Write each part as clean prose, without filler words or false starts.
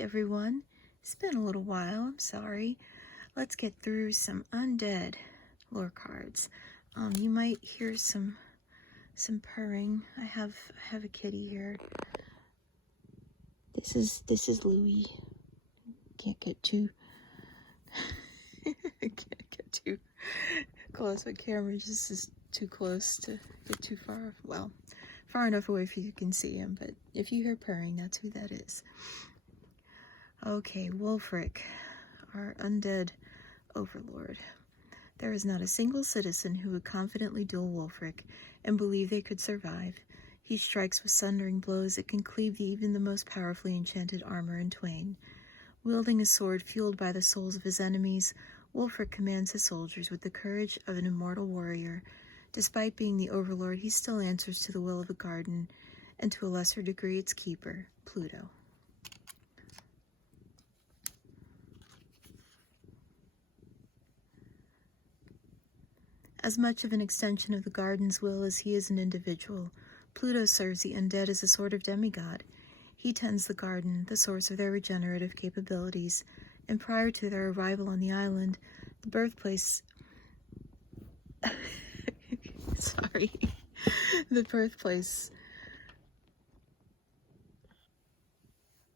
Hey everyone, it's been a little while, I'm sorry. Let's get through some undead lore cards. You might hear some purring. I have a kitty here. This is Louie. Can't get too can't get too close. My camera just is too close to get too far. Well, far enough away for you can see him, but if you hear purring, that's who that is. Okay, Wulfric, our undead overlord. There is not a single citizen who would confidently duel Wulfric and believe they could survive. He strikes with sundering blows that can cleave even the most powerfully enchanted armor in twain. Wielding a sword fueled by the souls of his enemies, Wulfric commands his soldiers with the courage of an immortal warrior. Despite being the overlord, he still answers to the will of the garden, and to a lesser degree its keeper, Pluto. As much of an extension of the garden's will as he is an individual, Pluto serves the undead as a sort of demigod. He tends the garden, the source of their regenerative capabilities, and prior to their arrival on the island, the birthplace...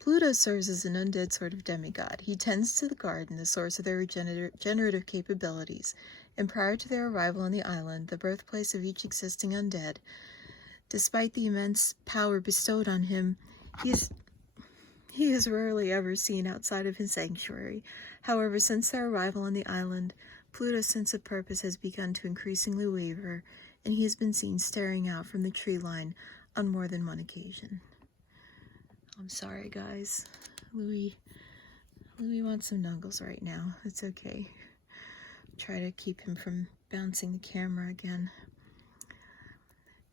Pluto serves as an undead sort of demigod. He tends to the garden, the source of their regenerative capabilities, and prior to their arrival on the island, the birthplace of each existing undead. Despite the immense power bestowed on him, he is rarely ever seen outside of his sanctuary. However, since their arrival on the island, Pluto's sense of purpose has begun to increasingly waver, and he has been seen staring out from the tree line on more than one occasion. I'm sorry, guys. Louie wants some nuggles right now. It's okay. Try to keep him from bouncing the camera again.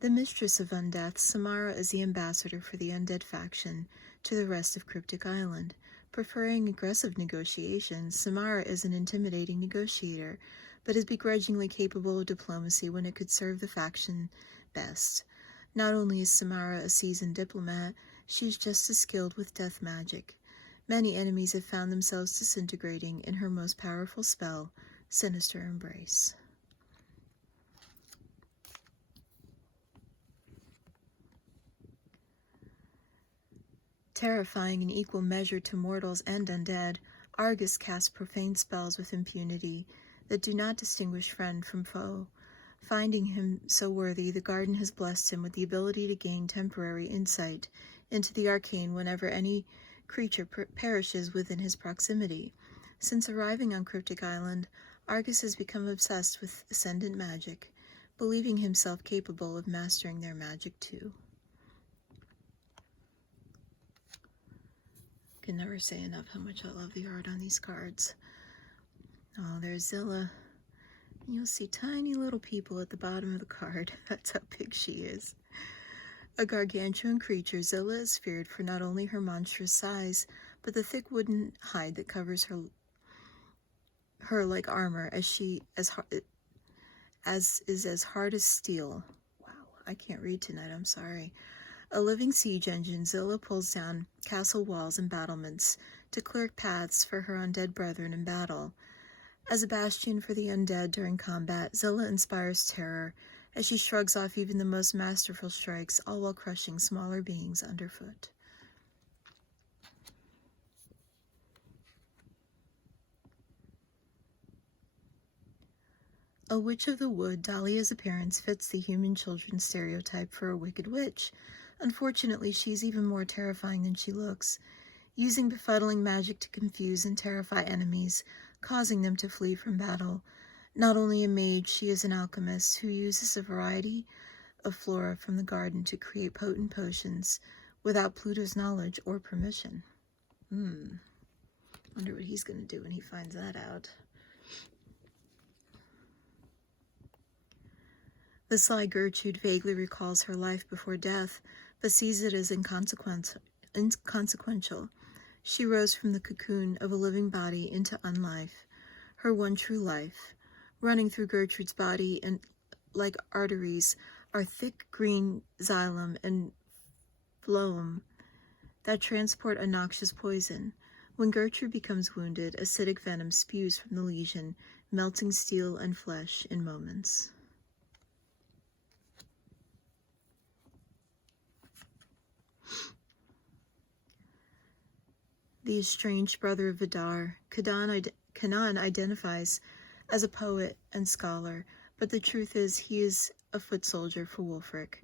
The mistress of Undeath, Samara is the ambassador for the undead faction to the rest of Kryptik Island. Preferring aggressive negotiations, Samara is an intimidating negotiator, but is begrudgingly capable of diplomacy when it could serve the faction best. Not only is Samara a seasoned diplomat, she is just as skilled with death magic. Many enemies have found themselves disintegrating in her most powerful spell, Sinister Embrace. Terrifying in equal measure to mortals and undead, Argus casts profane spells with impunity that do not distinguish friend from foe. Finding him so worthy, the garden has blessed him with the ability to gain temporary insight into the arcane whenever any creature perishes within his proximity. Since arriving on Kryptik Island, Argus has become obsessed with ascendant magic, believing himself capable of mastering their magic too. Can never say enough how much I love the art on these cards. Oh, there's Zilla. And you'll see tiny little people at the bottom of the card. That's how big she is. A gargantuan creature, Zilla is feared for not only her monstrous size, but the thick wooden hide that covers her like armor, as is as hard as steel. Wow, I can't read tonight, I'm sorry. A living siege engine, Zilla pulls down castle walls and battlements to clear paths for her undead brethren in battle. As a bastion for the undead during combat, Zilla inspires terror as she shrugs off even the most masterful strikes, all while crushing smaller beings underfoot. A witch of the wood, Dahlia's appearance fits the human children's stereotype for a wicked witch. Unfortunately, she's even more terrifying than she looks, using befuddling magic to confuse and terrify enemies, causing them to flee from battle. Not only a mage, she is an alchemist who uses a variety of flora from the garden to create potent potions without Pluto's knowledge or permission. Wonder what he's going to do when he finds that out. The sly Gertrude vaguely recalls her life before death, but sees it as inconsequential. She rose from the cocoon of a living body into unlife, her one true life. Running through Gertrude's body and like arteries are thick green xylem and phloem that transport a noxious poison. When Gertrude becomes wounded, acidic venom spews from the lesion, melting steel and flesh in moments. The estranged brother of Vidar, Canaan identifies as a poet and scholar, but the truth is he is a foot soldier for Wulfric.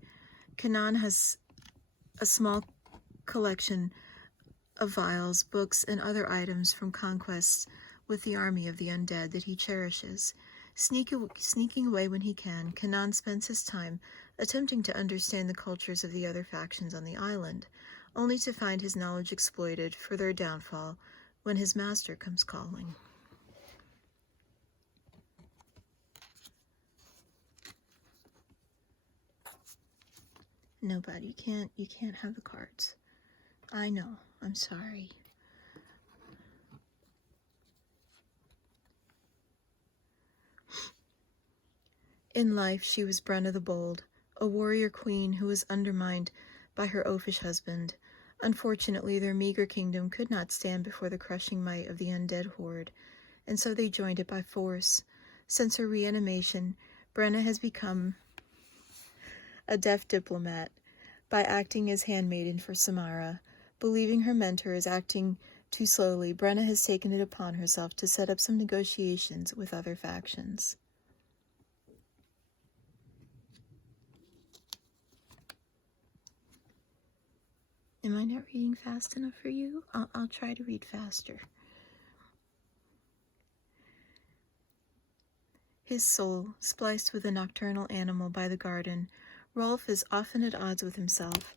Canaan has a small collection of vials, books, and other items from conquests with the army of the undead that he cherishes. Sneaking away when he can, Canaan spends his time attempting to understand the cultures of the other factions on the island, only to find his knowledge exploited for their downfall when his master comes calling. No, bud, you can't have the cards. I know, I'm sorry. In life, she was Brenna the Bold, a warrior queen who was undermined by her oafish husband. Unfortunately, their meager kingdom could not stand before the crushing might of the undead horde, and so they joined it by force. Since her reanimation, Brenna has become a deft diplomat by acting as handmaiden for Samara. Believing her mentor is acting too slowly, Brenna has taken it upon herself to set up some negotiations with other factions. Am I not reading fast enough for you? I'll try to read faster. His soul, spliced with a nocturnal animal by the garden, Rolf is often at odds with himself.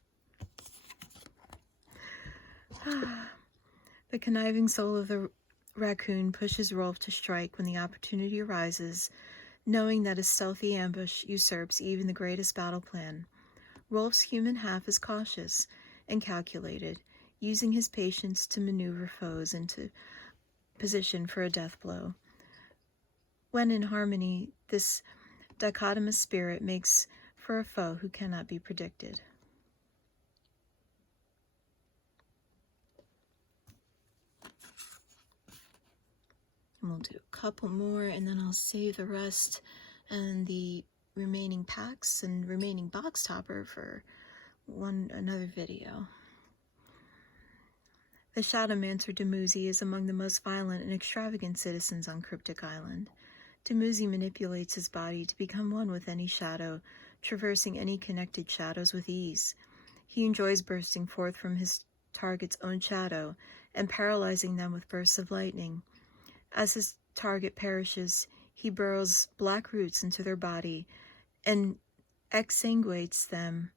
The conniving soul of the raccoon pushes Rolf to strike when the opportunity arises, knowing that a stealthy ambush usurps even the greatest battle plan. Rolf's human half is cautious and calculated, using his patience to maneuver foes into position for a death blow. When in harmony, this dichotomous spirit makes for a foe who cannot be predicted. And we'll do a couple more, and then I'll save the rest and the remaining packs and remaining box topper for another video. The Shadowmancer Dumuzi is among the most violent and extravagant citizens on Kryptik Island. Dumuzi manipulates his body to become one with any shadow, traversing any connected shadows with ease. He enjoys bursting forth from his target's own shadow and paralyzing them with bursts of lightning. As his target perishes, he burrows black roots into their body and exsanguates them,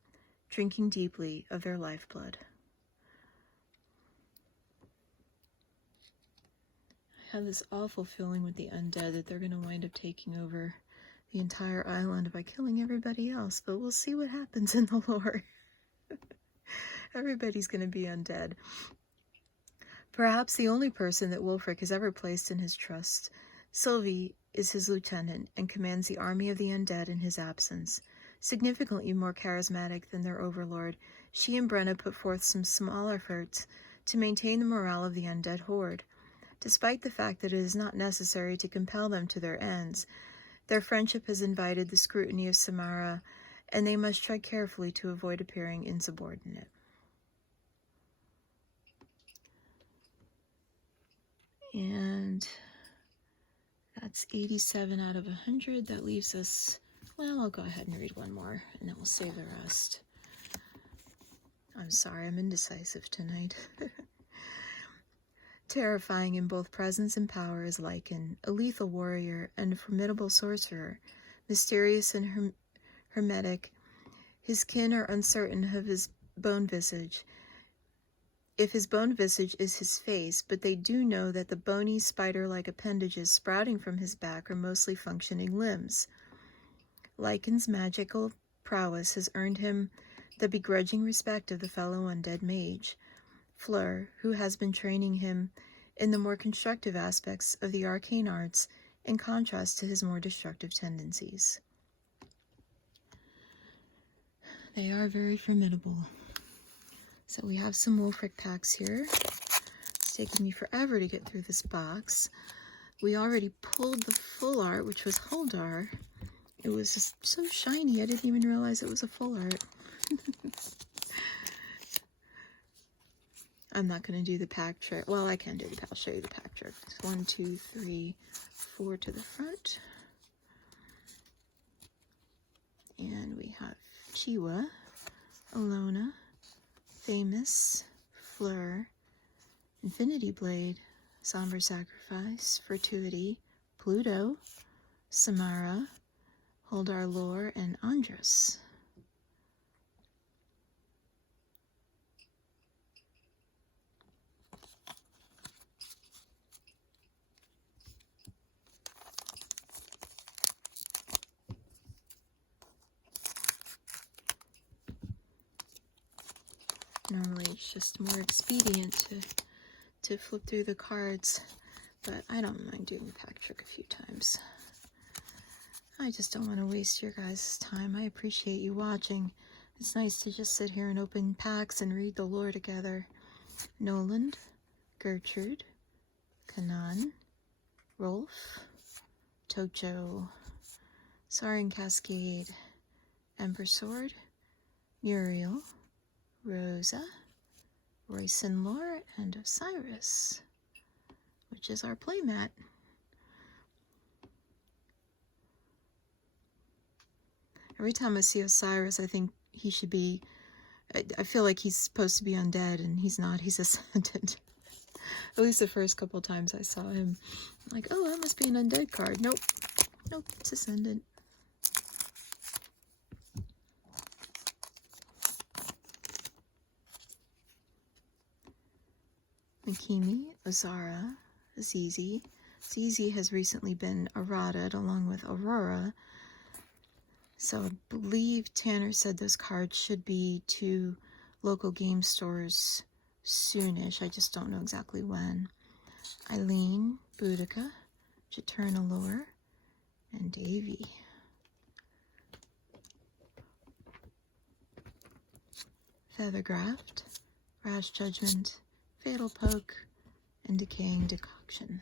drinking deeply of their lifeblood. I have this awful feeling with the undead that they're going to wind up taking over the entire island by killing everybody else, but we'll see what happens in the lore. Everybody's going to be undead. Perhaps the only person that Wulfric has ever placed in his trust, Sylvie is his lieutenant and commands the army of the undead in his absence. Significantly more charismatic than their overlord, she and Brenna put forth some small efforts to maintain the morale of the undead horde. Despite the fact that it is not necessary to compel them to their ends, their friendship has invited the scrutiny of Samara, and they must tread carefully to avoid appearing insubordinate. And that's 87 out of 100. That leaves us, well, I'll go ahead and read one more, and then we'll save the rest. I'm sorry, I'm indecisive tonight. Terrifying in both presence and power is Lycan, a lethal warrior and a formidable sorcerer. Mysterious and hermetic, his kin are uncertain of his bone visage. If his bone visage is his face, but they do know that the bony, spider-like appendages sprouting from his back are mostly functioning limbs. Lycan's magical prowess has earned him the begrudging respect of the fellow undead mage, Fleur, who has been training him in the more constructive aspects of the arcane arts in contrast to his more destructive tendencies. They are very formidable. So we have some Wolfric packs here. It's taking me forever to get through this box. We already pulled the full art, which was Holdar. It was just so shiny, I didn't even realize it was a full art. I'm not going to do the pack trick. Well, I can do the pack. I'll show you the pack trick. 1, 2, 3, 4 to the front. And we have Chiwa, Alona, Famous, Fleur, Infinity Blade, Somber Sacrifice, Fortuity, Pluto, Samara, Holdar Lore, and Andras. Normally it's just more expedient to flip through the cards, but I don't mind doing the pack trick a few times. I just don't want to waste your guys' time. I appreciate you watching. It's nice to just sit here and open packs and read the lore together. Noland, Gertrude, Kanan, Rolf, Tojo, Sarin Cascade, Ember Sword, Muriel, Rosa, Royson Lore, and Osiris, which is our playmat. Every time I see Osiris, I think he should be, I feel like he's supposed to be undead, and he's not, he's ascendant. At least the first couple times I saw him. I'm like, oh, that must be an undead card. Nope. Nope, it's ascendant. Makimi, Azara, Azizi. Azizi has recently been errated along with Aurora. So I believe Tanner said those cards should be to local game stores soonish. I just don't know exactly when. Eileen, Boudica, Jaterna Lore, and Davy. Feathergraft, Rash Judgment, Fatal Poke, and Decaying Decoction.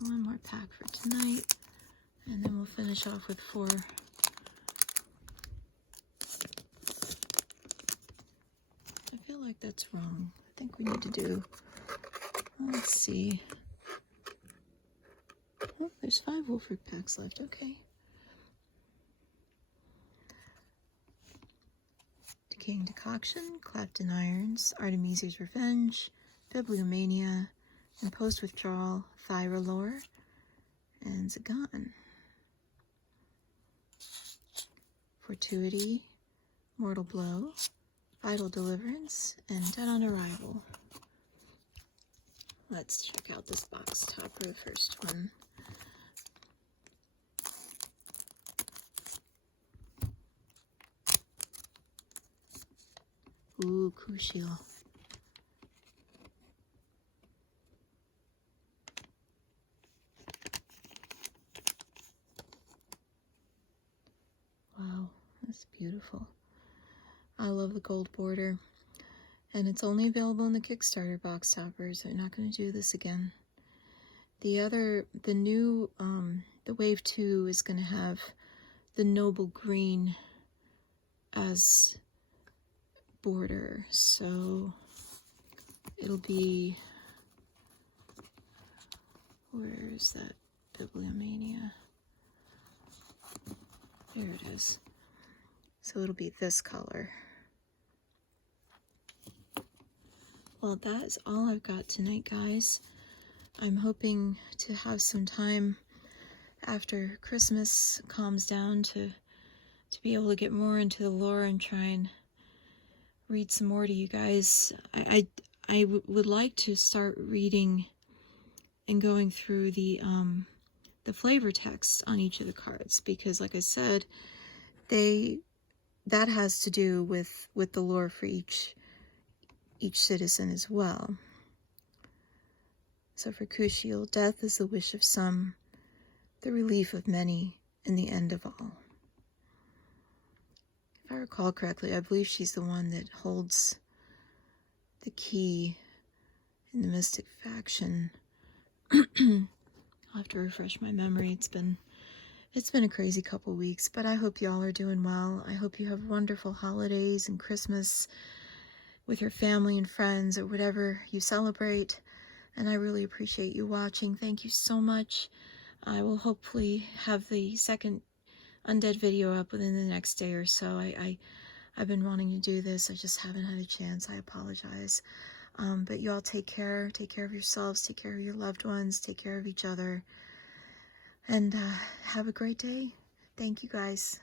One more pack for tonight, and then we'll finish off with 4. I feel like that's wrong. I think we need to do, let's see. Oh, there's 5 Wolfric packs left, okay. Decaying Decoction, Clapton Irons, Artemisia's Revenge, Bibliomania, and Post-Withdrawal, Thyra Lore, and Zagan. Fortuity, Mortal Blow, Vital Deliverance, and Dead on Arrival. Let's check out this box top for the first one. Ooh, Kushiel. Wow, that's beautiful. I love the gold border. And it's only available in the Kickstarter box toppers. They're not going to do this again. The new, the Wave 2 is going to have the Noble Green as border. So it'll be, where is that Bibliomania? There it is. So it'll be this color. Well, that is all I've got tonight, guys. I'm hoping to have some time after Christmas calms down to be able to get more into the lore and try and read some more to you guys. I would like to start reading and going through the flavor text on each of the cards, because like I said, that has to do with the lore for each citizen as well. So for Kushiel, death is the wish of some, the relief of many, in the end of all. If I recall correctly, I believe she's the one that holds the key in the Mystic faction. I'll have to refresh my memory. It's been a crazy couple weeks, but I hope y'all are doing well. I hope you have wonderful holidays and Christmas with your family and friends or whatever you celebrate. And I really appreciate you watching. Thank you so much. I will hopefully have the second Undead video up within the next day or so. I've been wanting to do this. I just haven't had a chance. I apologize. But you all take care. Take care of yourselves. Take care of your loved ones. Take care of each other. And have a great day. Thank you, guys.